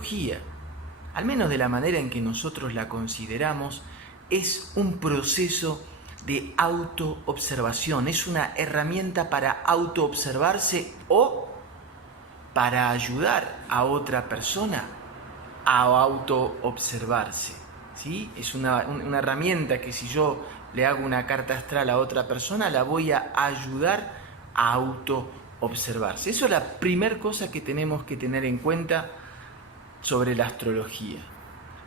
astrología, al menos de la manera en que nosotros la consideramos, es un proceso de autoobservación, es una herramienta para autoobservarse o para ayudar a otra persona a autoobservarse, ¿sí? Es una herramienta que si yo le hago una carta astral a otra persona, la voy a ayudar a autoobservarse. Eso es la primera cosa que tenemos que tener en cuenta sobre la astrología.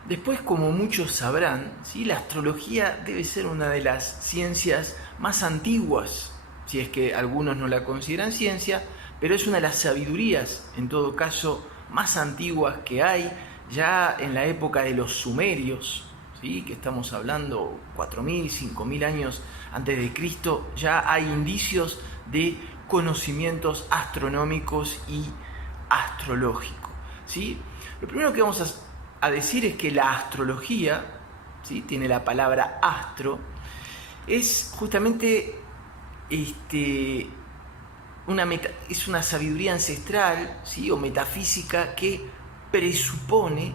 Después, como muchos sabrán, ¿sí?, la astrología debe ser una de las ciencias más antiguas, si es que algunos no la consideran ciencia, pero es una de las sabidurías, en todo caso, más antiguas que hay, ya en la época de los sumerios, ¿sí?, que estamos hablando 4.000, 5.000 años antes de Cristo, ya hay indicios de conocimientos astronómicos y astrológicos, ¿sí? Lo primero que vamos a decir es que la astrología, ¿sí?, tiene la palabra astro, es justamente es una sabiduría ancestral, ¿sí?, o metafísica que presupone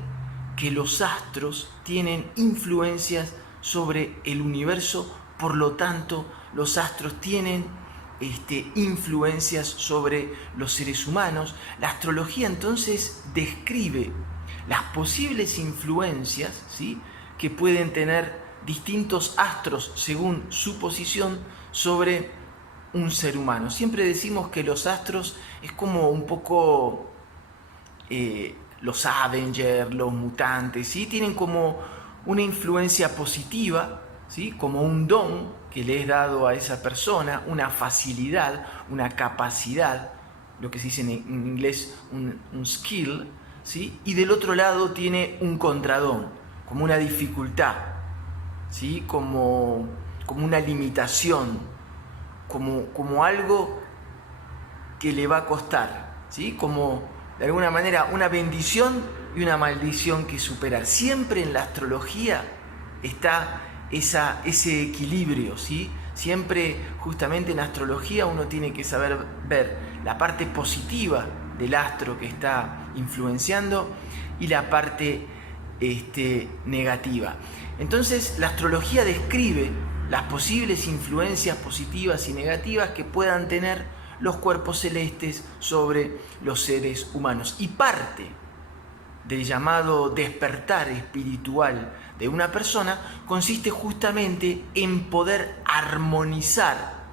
que los astros tienen influencias sobre el universo, por lo tanto los astros tienen influencias sobre los seres humanos. La astrología entonces describe las posibles influencias, ¿sí?, que pueden tener distintos astros según su posición sobre un ser humano. Siempre decimos que los astros es como un poco los Avengers, los mutantes, ¿sí?, tienen como una influencia positiva, ¿sí?, como un don que le es dado a esa persona, una facilidad, una capacidad, lo que se dice en inglés un skill, ¿sí?, y del otro lado tiene un contradón, como una dificultad, ¿sí?, como una limitación, como algo que le va a costar, ¿sí?, como de alguna manera una bendición y una maldición que superar. Siempre en la astrología está ese equilibrio, ¿sí? Siempre justamente en astrología uno tiene que saber ver la parte positiva del astro que está influenciando y la parte negativa. Entonces la astrología describe las posibles influencias positivas y negativas que puedan tener los cuerpos celestes sobre los seres humanos, y parte del llamado despertar espiritual de una persona consiste justamente en poder armonizar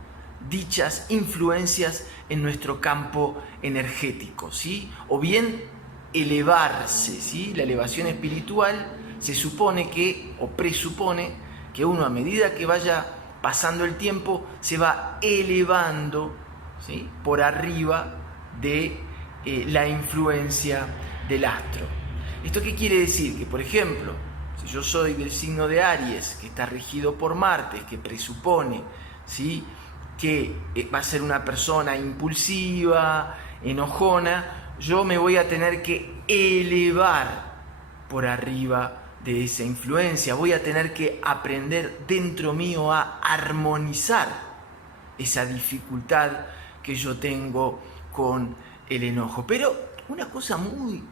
dichas influencias en nuestro campo energético, ¿sí?, o bien elevarse, ¿sí? La elevación espiritual se supone que, o presupone que uno, a medida que vaya pasando el tiempo, se va elevando, ¿sí?, por arriba de la influencia del astro. ¿Esto qué quiere decir? Que, por ejemplo, si yo soy del signo de Aries, que está regido por Marte, que presupone, ¿sí?, que va a ser una persona impulsiva, enojona, yo me voy a tener que elevar por arriba de esa influencia, voy a tener que aprender dentro mío a armonizar esa dificultad que yo tengo con el enojo. Pero una cosa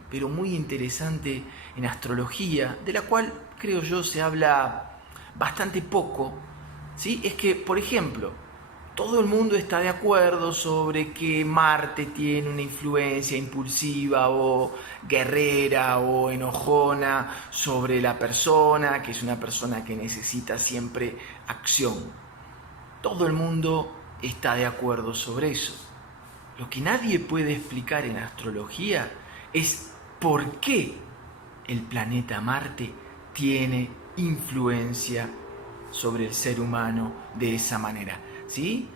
pero muy interesante en astrología, de la cual creo yo se habla bastante poco, ¿sí?, es que, por ejemplo, todo el mundo está de acuerdo sobre que Marte tiene una influencia impulsiva o guerrera o enojona sobre la persona, que es una persona que necesita siempre acción. Todo el mundo está de acuerdo sobre eso. Lo que nadie puede explicar en astrología es por qué el planeta Marte tiene influencia sobre el ser humano de esa manera, ¿sí?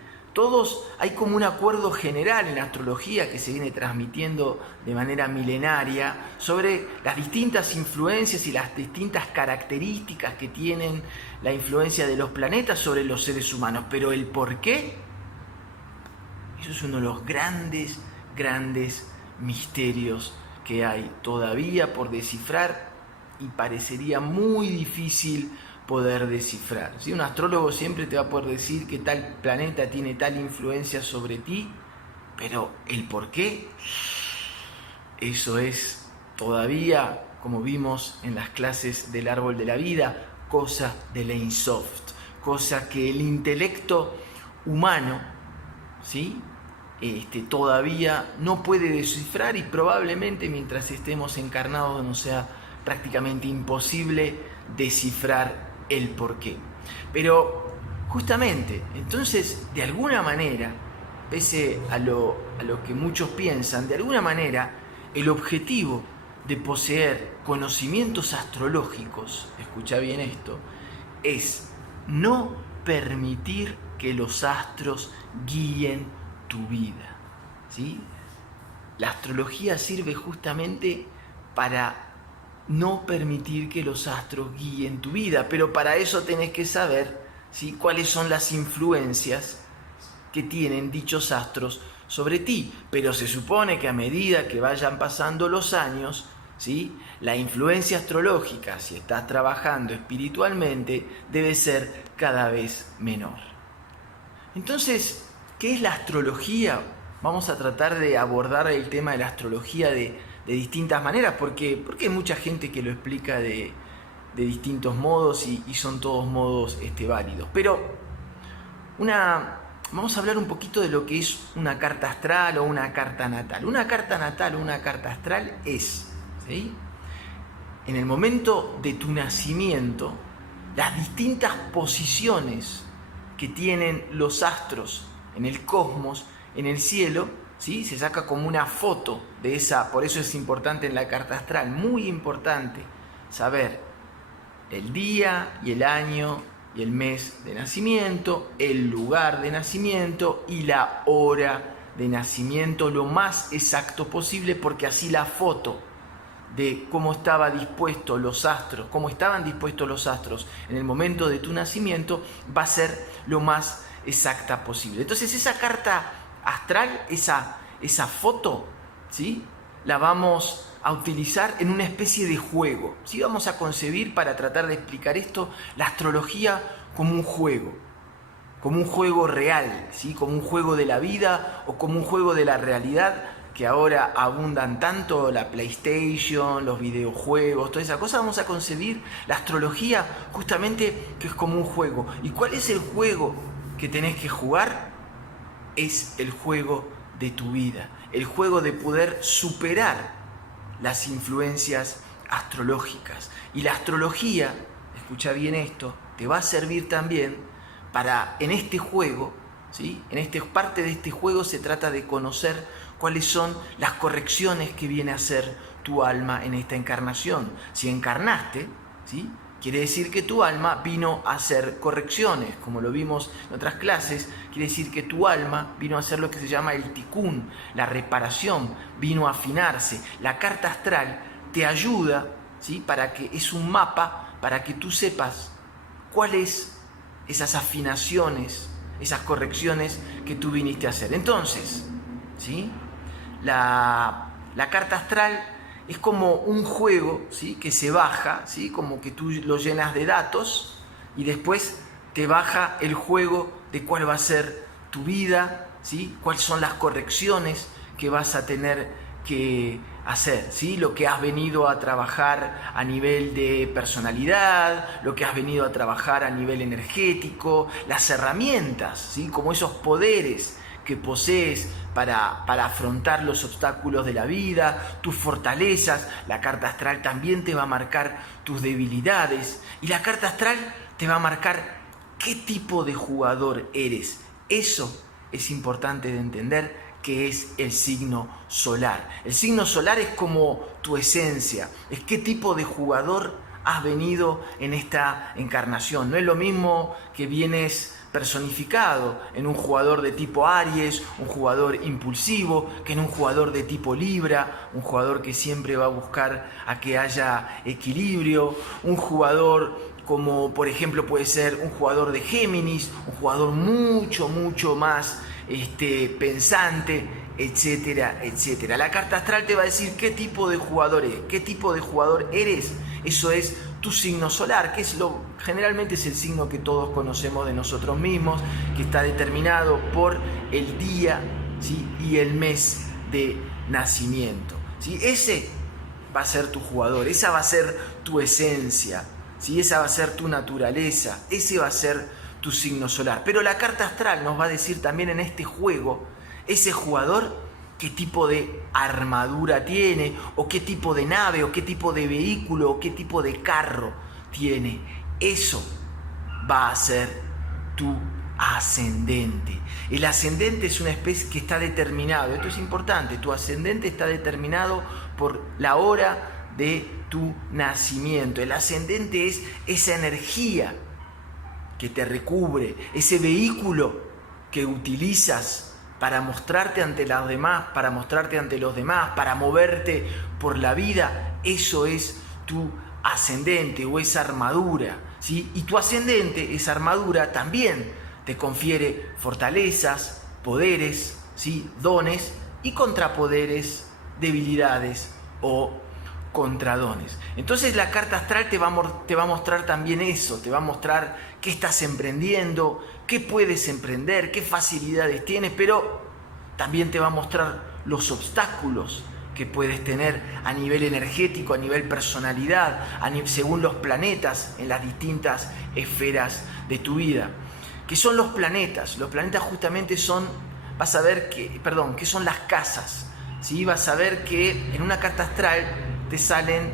Hay como un acuerdo general en la astrología que se viene transmitiendo de manera milenaria sobre las distintas influencias y las distintas características que tienen la influencia de los planetas sobre los seres humanos, pero el por qué, eso es uno de los grandes misterios que hay todavía por descifrar y parecería muy difícil poder descifrar, ¿sí? Un astrólogo siempre te va a poder decir que tal planeta tiene tal influencia sobre ti, pero el por qué, eso es todavía, como vimos en las clases del árbol de la vida, cosa del Ein Sof, cosa que el intelecto humano, ¿sí? Todavía no puede descifrar, y probablemente mientras estemos encarnados nos sea prácticamente imposible descifrar el porqué. Pero justamente, entonces, de alguna manera, pese a lo que muchos piensan, de alguna manera, el objetivo de poseer conocimientos astrológicos, escucha bien esto, es no permitir que los astros guíen tu vida, ¿sí? La astrología sirve justamente para no permitir que los astros guíen tu vida, pero para eso tenés que saber, ¿sí?, cuáles son las influencias que tienen dichos astros sobre ti. Pero se supone que a medida que vayan pasando los años, ¿sí?, la influencia astrológica, si estás trabajando espiritualmente, debe ser cada vez menor. Entonces, ¿qué es la astrología? Vamos a tratar de abordar el tema de la astrología de distintas maneras, porque hay mucha gente que lo explica de distintos modos y son todos modos válidos. Pero vamos a hablar un poquito de lo que es una carta astral o una carta natal. Una carta natal o una carta astral es, ¿sí?, en el momento de tu nacimiento, las distintas posiciones que tienen los astros en el cosmos, en el cielo, ¿sí? Se saca como una foto de esa, por eso es importante en la carta astral, muy importante saber el día y el año y el mes de nacimiento, el lugar de nacimiento y la hora de nacimiento lo más exacto posible, porque así la foto de cómo estaban dispuestos los astros en el momento de tu nacimiento va a ser lo más exacta posible. Entonces esa carta astral, esa foto, ¿sí?, la vamos a utilizar en una especie de juego, ¿sí? Vamos a concebir, para tratar de explicar esto, la astrología como un juego real, ¿sí?, como un juego de la vida o como un juego de la realidad, que ahora abundan tanto la PlayStation, los videojuegos, toda esa cosa. Vamos a concebir la astrología justamente que es como un juego. ¿Y cuál es el juego que tenés que jugar? Es el juego de tu vida, el juego de poder superar las influencias astrológicas. Y la astrología, escucha bien esto, te va a servir también para, en este juego, ¿sí?, parte de este juego se trata de conocer cuáles son las correcciones que viene a hacer tu alma en esta encarnación. Si encarnaste, ¿sí?, quiere decir que tu alma vino a hacer correcciones, como lo vimos en otras clases. Quiere decir que tu alma vino a hacer lo que se llama el tikkun, la reparación, vino a afinarse. La carta astral te ayuda, ¿sí?, es un mapa para que tú sepas cuáles esas afinaciones, esas correcciones que tú viniste a hacer. Entonces, ¿sí?, la carta astral es como un juego, ¿sí?, que se baja, ¿sí?, como que tú lo llenas de datos y después te baja el juego de cuál va a ser tu vida, ¿sí?, cuáles son las correcciones que vas a tener que hacer, ¿sí?, lo que has venido a trabajar a nivel de personalidad, lo que has venido a trabajar a nivel energético, las herramientas, ¿sí?, como esos poderes que posees para afrontar los obstáculos de la vida, tus fortalezas. La carta astral también te va a marcar tus debilidades, y la carta astral te va a marcar qué tipo de jugador eres. Eso es importante de entender, que es el signo solar. El signo solar es como tu esencia, es qué tipo de jugador has venido en esta encarnación. No es lo mismo que vienes personificado en un jugador de tipo Aries, un jugador impulsivo, que en un jugador de tipo Libra, un jugador que siempre va a buscar a que haya equilibrio, un jugador como por ejemplo puede ser un jugador de Géminis, un jugador mucho más pensante, etcétera, etcétera. La carta astral te va a decir qué tipo de jugador eres. Eso es tu signo solar, que generalmente es el signo que todos conocemos de nosotros mismos, que está determinado por el día, ¿sí?, y el mes de nacimiento, ¿sí? Ese va a ser tu jugador, esa va a ser tu esencia, ¿sí? Esa va a ser tu naturaleza, ese va a ser tu signo solar. Pero la carta astral nos va a decir también en este juego, ese jugador, qué tipo de armadura tiene, o qué tipo de nave, o qué tipo de vehículo, o qué tipo de carro tiene. Eso va a ser tu ascendente. El ascendente es una especie que está determinado, esto es importante, tu ascendente está determinado por la hora de tu nacimiento. El ascendente es esa energía que te recubre, ese vehículo que utilizas para mostrarte ante los demás, para moverte por la vida. Eso es tu ascendente o esa armadura, ¿sí? Y tu ascendente, esa armadura, también te confiere fortalezas, poderes, ¿sí? Dones y contrapoderes, debilidades o contradones. Entonces la carta astral te va a mostrar también eso, te va a mostrar qué estás emprendiendo, qué puedes emprender, qué facilidades tienes, pero también te va a mostrar los obstáculos que puedes tener a nivel energético, a nivel personalidad, según los planetas en las distintas esferas de tu vida. ¿Qué son los planetas? Los planetas justamente son, vas a ver que son las casas, ¿sí? Vas a ver que en una carta astral te salen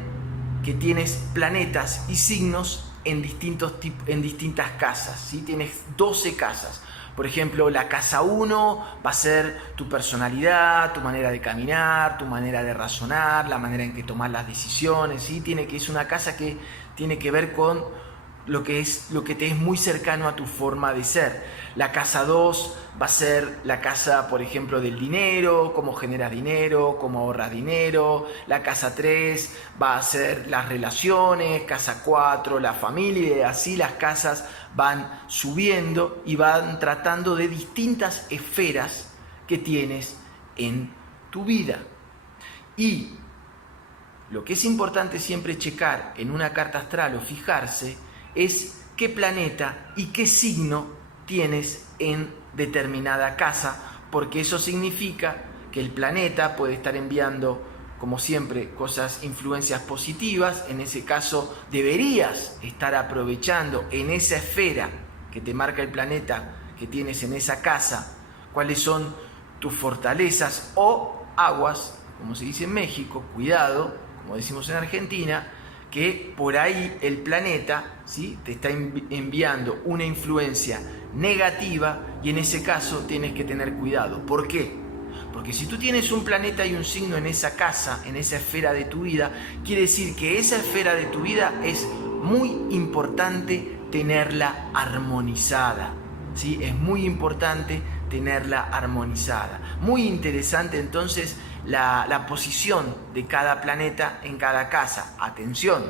que tienes planetas y signos en distintas casas, ¿sí? Tienes 12 casas. Por ejemplo, la casa 1 va a ser tu personalidad, tu manera de caminar, tu manera de razonar, la manera en que tomas las decisiones, ¿sí? Es una casa que tiene que ver con lo que te es muy cercano a tu forma de ser. La casa 2 va a ser la casa, por ejemplo, del dinero, cómo generas dinero, cómo ahorras dinero. La casa 3 va a ser las relaciones, casa 4 la familia, y así las casas van subiendo y van tratando de distintas esferas que tienes en tu vida. Y lo que es importante siempre checar en una carta astral o fijarse es qué planeta y qué signo tienes en determinada casa, porque eso significa que el planeta puede estar enviando, como siempre, influencias positivas. En ese caso deberías estar aprovechando en esa esfera que te marca el planeta que tienes en esa casa, cuáles son tus fortalezas o aguas, como se dice en México, cuidado, como decimos en Argentina, que por ahí el planeta, ¿sí?, te está enviando una influencia negativa y en ese caso tienes que tener cuidado. ¿Por qué? Porque si tú tienes un planeta y un signo en esa casa, en esa esfera de tu vida, quiere decir que esa esfera de tu vida es muy importante tenerla armonizada, ¿sí? Es muy importante tenerla armonizada. Muy interesante entonces la posición de cada planeta en cada casa. Atención,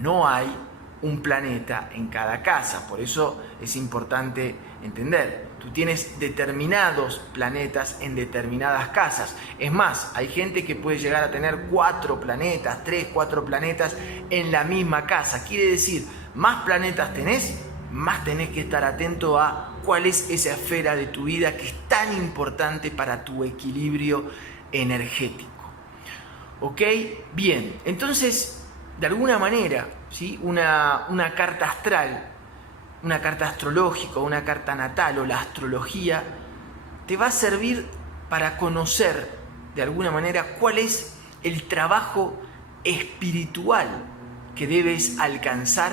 no hay un planeta en cada casa, por eso es importante entender. Tú tienes determinados planetas en determinadas casas. Es más, hay gente que puede llegar a tener 4 planetas, 3, 4 planetas en la misma casa. Quiere decir, más planetas tenés, más tenés que estar atento a cuál es esa esfera de tu vida que es tan importante para tu equilibrio energético. ¿Ok? Bien, entonces, de alguna manera, ¿sí?, una carta astral, una carta astrológica, una carta natal o la astrología te va a servir para conocer de alguna manera cuál es el trabajo espiritual que debes alcanzar,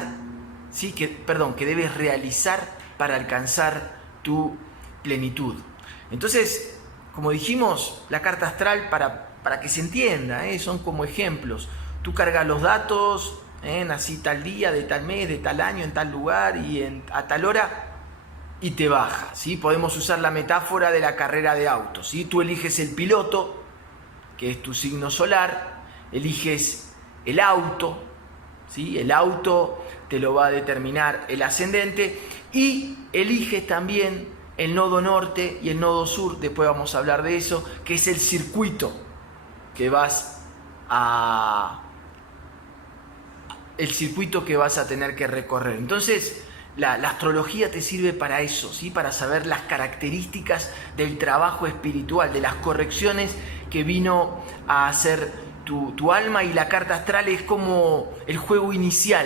¿sí?, que debes realizar para alcanzar tu plenitud. Entonces, como dijimos, la carta astral, para que se entienda, son como ejemplos. Tú cargas los datos, nací tal día, de tal mes, de tal año, en tal lugar y a tal hora, y te baja, ¿sí? Podemos usar la metáfora de la carrera de autos, ¿sí? Tú eliges el piloto, que es tu signo solar, eliges el auto, ¿sí? El auto te lo va a determinar el ascendente, y eliges también el nodo norte y el nodo sur, después vamos a hablar de eso, que es el circuito que vas a tener que recorrer. Entonces, la astrología te sirve para eso, ¿sí?, para saber las características del trabajo espiritual, de las correcciones que vino a hacer tu alma, y la carta astral es como el juego inicial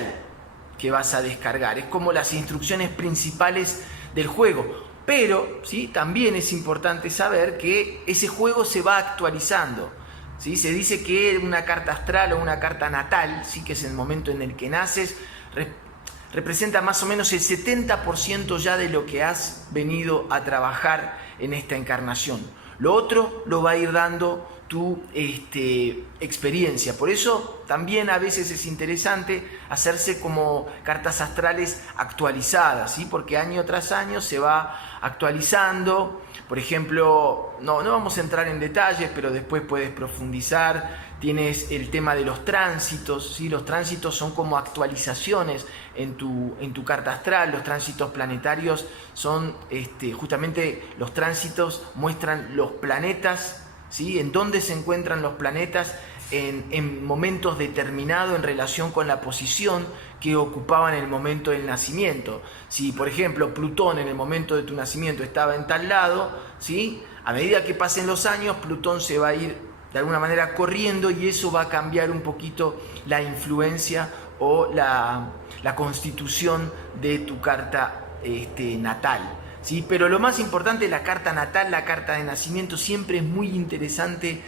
que vas a descargar, es como las instrucciones principales del juego. Pero ¿sí? También es importante saber que ese juego se va actualizando. ¿Sí? Se dice que una carta astral o una carta natal, ¿sí? Que es el momento en el que naces, representa más o menos el 70% ya de lo que has venido a trabajar en esta encarnación. Lo otro lo va a ir dando tu experiencia. Por eso también a veces es interesante hacerse como cartas astrales actualizadas, ¿sí? Porque año tras año se va actualizando. Por ejemplo, no vamos a entrar en detalles, pero después puedes profundizar. Tienes el tema de los tránsitos, ¿sí? Los tránsitos son como actualizaciones en tu carta astral. Los tránsitos planetarios son justamente, los tránsitos muestran los planetas, ¿sí? En dónde se encuentran los planetas en momentos determinados en relación con la posición que ocupaban en el momento del nacimiento. Si, por ejemplo, Plutón en el momento de tu nacimiento estaba en tal lado, ¿sí? A medida que pasen los años, Plutón se va a ir de alguna manera corriendo, y eso va a cambiar un poquito la influencia o la constitución de tu carta natal. ¿Sí? Pero lo más importante, la carta natal, la carta de nacimiento, siempre es muy interesante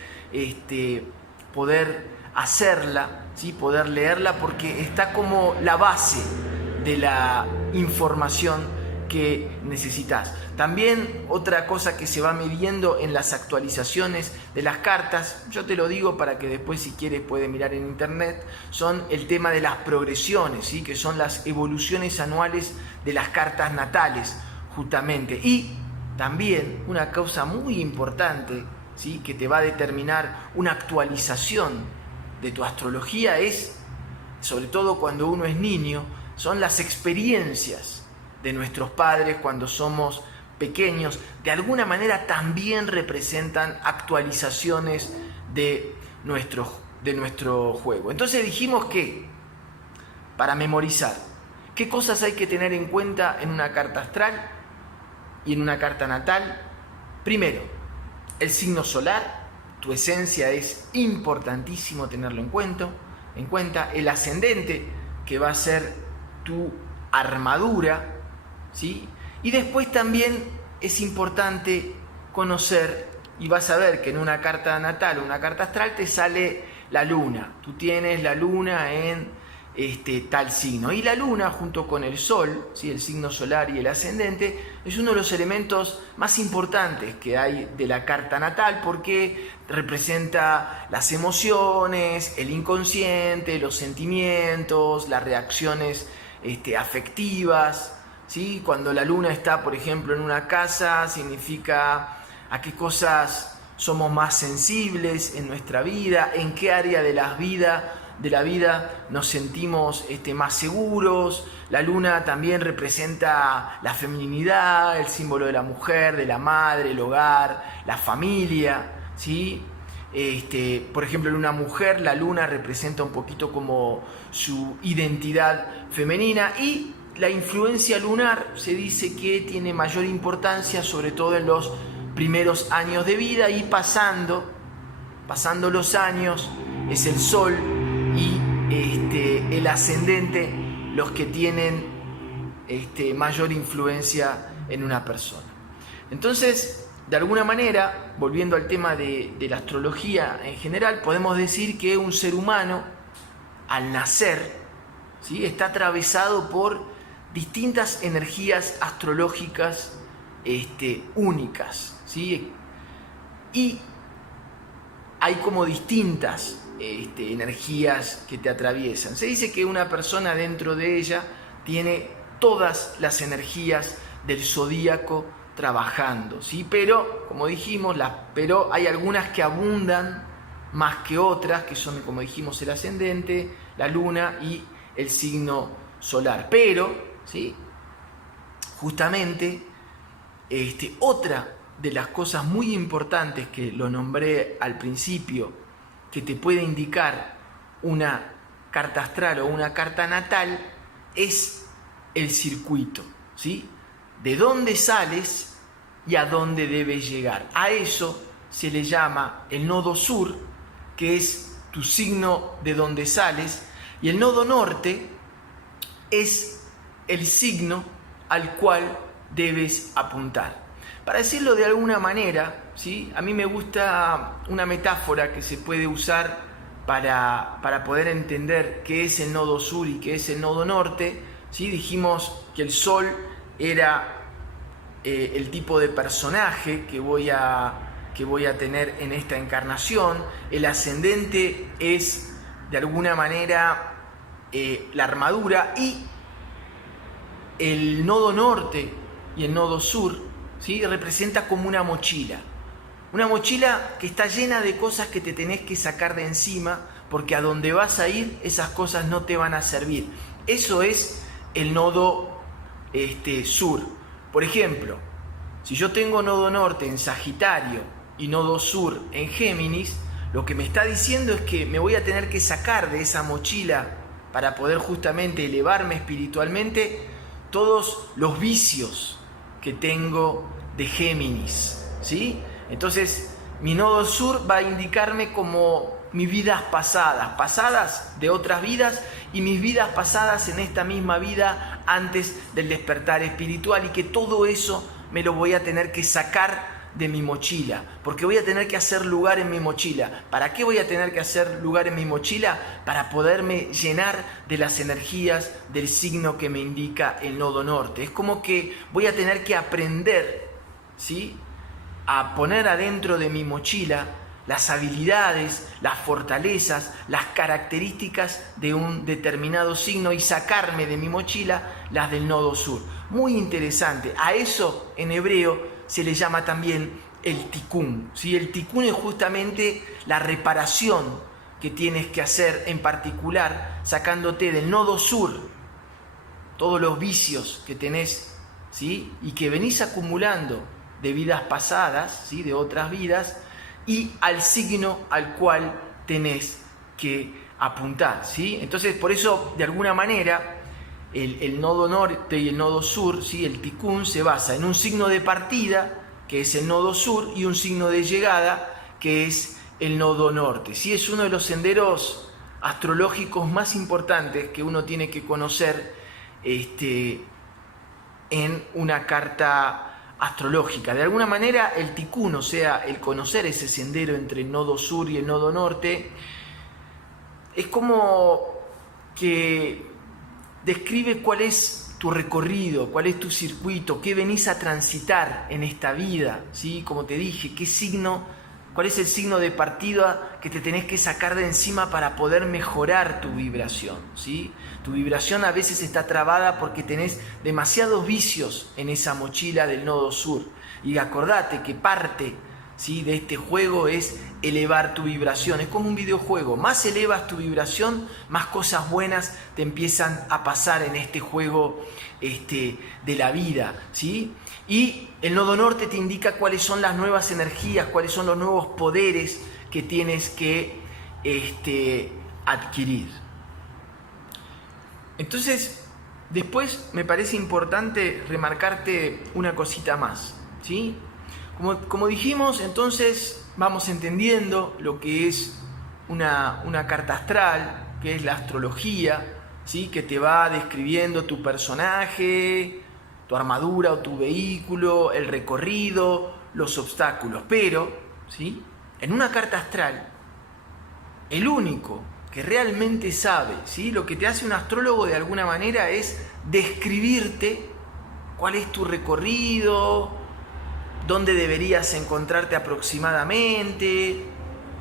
poder hacerla, ¿sí? Poder leerla, porque está como la base de la información que necesitas. También otra cosa que se va midiendo en las actualizaciones de las cartas, yo te lo digo para que después, si quieres, puedes mirar en internet, son el tema de las progresiones, ¿sí? Que son las evoluciones anuales de las cartas natales, justamente. Y también una cosa muy importante, ¿sí? Que te va a determinar una actualización de tu astrología es, sobre todo cuando uno es niño, son las experiencias de nuestros padres cuando somos pequeños. De alguna manera también representan actualizaciones de nuestro juego. Entonces dijimos que para memorizar, ¿qué cosas hay que tener en cuenta en una carta astral y en una carta natal? Primero, el signo solar, tu esencia es importantísimo tenerlo en cuenta. El ascendente, que va a ser tu armadura, ¿sí? Y después también es importante conocer, y vas a ver que en una carta natal o una carta astral te sale la luna. Tú tienes la luna en tal signo, y la luna junto con el sol, ¿sí? El signo solar y el ascendente, es uno de los elementos más importantes que hay de la carta natal, porque representa las emociones, el inconsciente, los sentimientos, las reacciones afectivas, ¿sí? Cuando la luna está, por ejemplo, en una casa, significa a qué cosas somos más sensibles en nuestra vida, en qué área de la vida nos sentimos más seguros. La luna también representa la feminidad, el símbolo de la mujer, de la madre, el hogar, la familia, ¿sí? Por ejemplo, en una mujer la luna representa un poquito como su identidad femenina, y la influencia lunar se dice que tiene mayor importancia sobre todo en los primeros años de vida, y pasando los años es el sol y el ascendente los que tienen mayor influencia en una persona. Entonces, de alguna manera, volviendo al tema de la astrología en general, podemos decir que un ser humano, al nacer, ¿sí? Está atravesado por distintas energías astrológicas únicas, ¿sí? Y hay como distintas energías que te atraviesan. Se dice que una persona dentro de ella tiene todas las energías del zodíaco trabajando, ¿sí? Pero, como dijimos, pero hay algunas que abundan más que otras, que son, como dijimos, el ascendente, la luna y el signo solar. Pero, ¿sí? Justamente, otra de las cosas muy importantes que lo nombré al principio, que te puede indicar una carta astral o una carta natal, es el circuito, ¿sí? De dónde sales y a dónde debes llegar. A eso se le llama el nodo sur, que es tu signo de donde sales, y el nodo norte es el signo al cual debes apuntar. Para decirlo de alguna manera, ¿sí? A mí me gusta una metáfora que se puede usar para poder entender qué es el nodo sur y qué es el nodo norte, ¿sí? Dijimos que el sol era el tipo de personaje que voy a tener en esta encarnación. El ascendente es de alguna manera la armadura, y el nodo norte y el nodo sur, ¿sí? Representa como una mochila que está llena de cosas que te tenés que sacar de encima, porque a donde vas a ir esas cosas no te van a servir. Eso es el nodo sur. Por ejemplo, si yo tengo nodo norte en Sagitario y nodo sur en Géminis, lo que me está diciendo es que me voy a tener que sacar de esa mochila para poder justamente elevarme espiritualmente todos los vicios que tengo de Géminis, ¿sí? Entonces, mi nodo sur va a indicarme como mis vidas pasadas de otras vidas, y mis vidas pasadas en esta misma vida antes del despertar espiritual, y que todo eso me lo voy a tener que sacar de mi mochila, porque voy a tener que hacer lugar en mi mochila. ¿Para qué voy a tener que hacer lugar en mi mochila? Para poderme llenar de las energías del signo que me indica el nodo norte. Es como que voy a tener que aprender, ¿sí?, a poner adentro de mi mochila las habilidades, las fortalezas, las características de un determinado signo, y sacarme de mi mochila las del nodo sur. Muy interesante. A eso en hebreo se le llama también el tikkun, ¿sí? El tikkun es justamente la reparación que tienes que hacer, en particular sacándote del nodo sur todos los vicios que tenés, ¿sí?, y que venís acumulando de vidas pasadas, ¿sí?, de otras vidas, y al signo al cual tenés que apuntar, ¿sí? Entonces, por eso, de alguna manera, el nodo norte y el nodo sur, ¿sí?, el tikkun, se basa en un signo de partida, que es el nodo sur, y un signo de llegada, que es el nodo norte. ¿Sí? Es uno de los senderos astrológicos más importantes que uno tiene que conocer en una carta astrológica. De alguna manera, el tikkun, o sea, el conocer ese sendero entre el nodo sur y el nodo norte, es como que describe cuál es tu recorrido, cuál es tu circuito, qué venís a transitar en esta vida, ¿sí? Como te dije, cuál es el signo de partida que te tenés que sacar de encima para poder mejorar tu vibración, ¿sí? Tu vibración a veces está trabada porque tenés demasiados vicios en esa mochila del nodo sur. Y acordate que parte, ¿sí?, de este juego es elevar tu vibración. Es como un videojuego. Más elevas tu vibración, más cosas buenas te empiezan a pasar en este juego de la vida, ¿sí? Y el nodo norte te indica cuáles son las nuevas energías, cuáles son los nuevos poderes que tienes que adquirir. Entonces, después me parece importante remarcarte una cosita más, ¿sí? Como dijimos, entonces vamos entendiendo lo que es una carta astral, que es la astrología, ¿sí?, que te va describiendo tu personaje, tu armadura o tu vehículo, el recorrido, los obstáculos. Pero, ¿sí?, en una carta astral, el único que realmente sabe, ¿sí?, lo que te hace un astrólogo de alguna manera es describirte cuál es tu recorrido, dónde deberías encontrarte aproximadamente,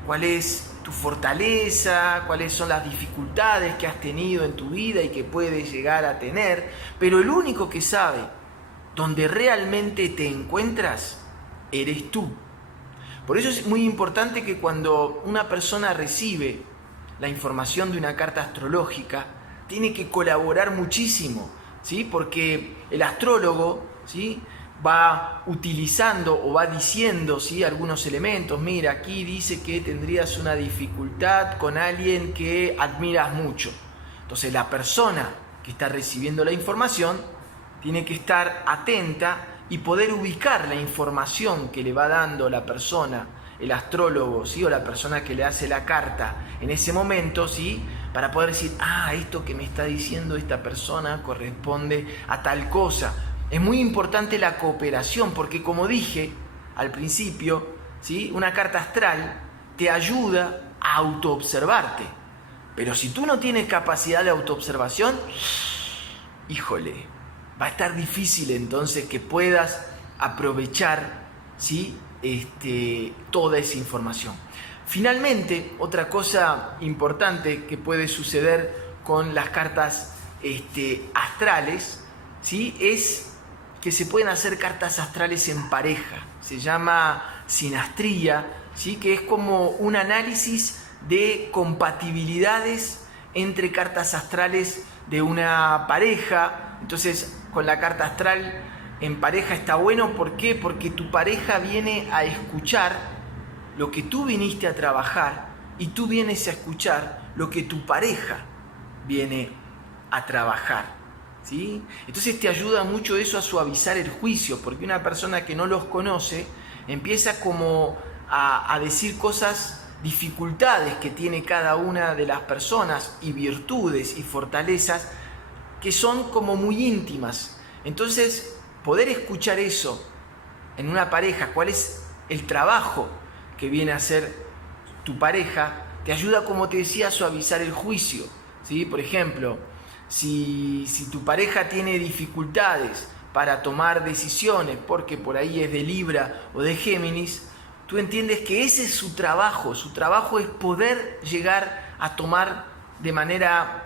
cuál es tu fortaleza, cuáles son las dificultades que has tenido en tu vida y que puedes llegar a tener. Pero el único que sabe dónde realmente te encuentras eres tú. Por eso es muy importante que cuando una persona recibe la información de una carta astrológica, tiene que colaborar muchísimo, ¿sí?, porque el astrólogo, ¿sí?, va utilizando o va diciendo, ¿sí?, algunos elementos. Mira, aquí dice que tendrías una dificultad con alguien que admiras mucho. Entonces la persona que está recibiendo la información tiene que estar atenta y poder ubicar la información que le va dando la persona el astrólogo, ¿sí? O la persona que le hace la carta en ese momento, ¿sí? Para poder decir, esto que me está diciendo esta persona corresponde a tal cosa. Es muy importante la cooperación, porque como dije al principio, ¿sí? Una carta astral te ayuda a autoobservarte. Pero si tú no tienes capacidad de autoobservación, híjole, va a estar difícil entonces que puedas aprovechar, ¿sí? Toda esa información. Finalmente, otra cosa importante que puede suceder con las cartas astrales, ¿sí? Es que se pueden hacer cartas astrales en pareja. Se llama sinastría, ¿sí? Que es como un análisis de compatibilidades entre cartas astrales de una pareja. Entonces, con la carta astral en pareja está bueno. ¿Por qué? Porque tu pareja viene a escuchar lo que tú viniste a trabajar y tú vienes a escuchar lo que tu pareja viene a trabajar, ¿sí? Entonces te ayuda mucho eso a suavizar el juicio, porque una persona que no los conoce empieza como a decir cosas, dificultades que tiene cada una de las personas y virtudes y fortalezas que son como muy íntimas. Entonces, poder escuchar eso en una pareja, cuál es el trabajo que viene a hacer tu pareja, te ayuda, como te decía, a suavizar el juicio, ¿sí? Por ejemplo, si tu pareja tiene dificultades para tomar decisiones, porque por ahí es de Libra o de Géminis, tú entiendes que ese es su trabajo es poder llegar a tomar de manera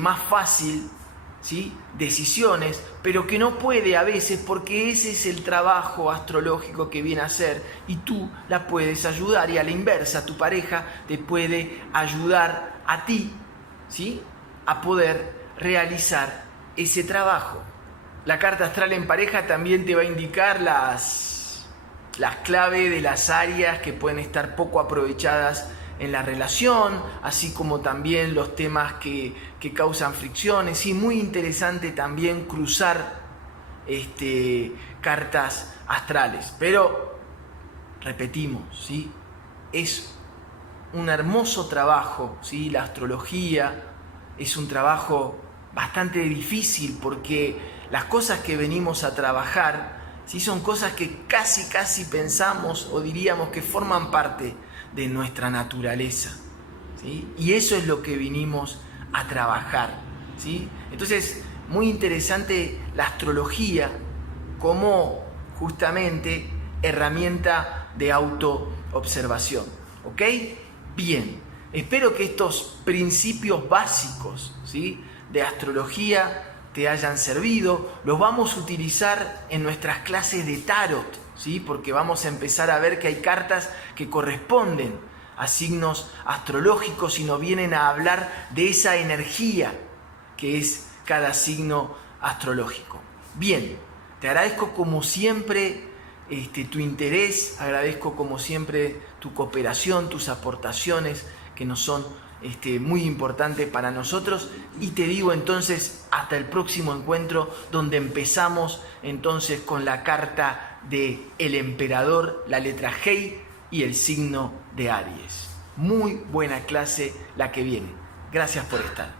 más fácil, ¿sí? Decisiones, pero que no puede a veces, porque ese es el trabajo astrológico que viene a hacer, y tú la puedes ayudar, y a la inversa tu pareja te puede ayudar a ti, ¿sí? A poder realizar ese trabajo. La carta astral en pareja también te va a indicar las claves de las áreas que pueden estar poco aprovechadas en la relación, así como también los temas que causan fricciones. Sí, muy interesante también cruzar cartas astrales. Pero, repetimos, ¿sí? Es un hermoso trabajo, ¿sí? La astrología es un trabajo bastante difícil, porque las cosas que venimos a trabajar, ¿sí? Son cosas que casi pensamos o diríamos que forman parte de nuestra naturaleza, ¿sí? Y eso es lo que vinimos a trabajar, ¿sí? Entonces, muy interesante la astrología como justamente herramienta de autoobservación, ¿ok? Bien, espero que estos principios básicos, ¿sí? de astrología te hayan servido. Los vamos a utilizar en nuestras clases de tarot, ¿sí? Porque vamos a empezar a ver que hay cartas que corresponden a signos astrológicos y nos vienen a hablar de esa energía que es cada signo astrológico. Bien, te agradezco como siempre tu interés, agradezco como siempre tu cooperación, tus aportaciones que nos son muy importantes para nosotros, y te digo entonces hasta el próximo encuentro, donde empezamos entonces con la carta de el emperador, la letra Hei y el signo de Aries. Muy buena clase la que viene. Gracias por estar.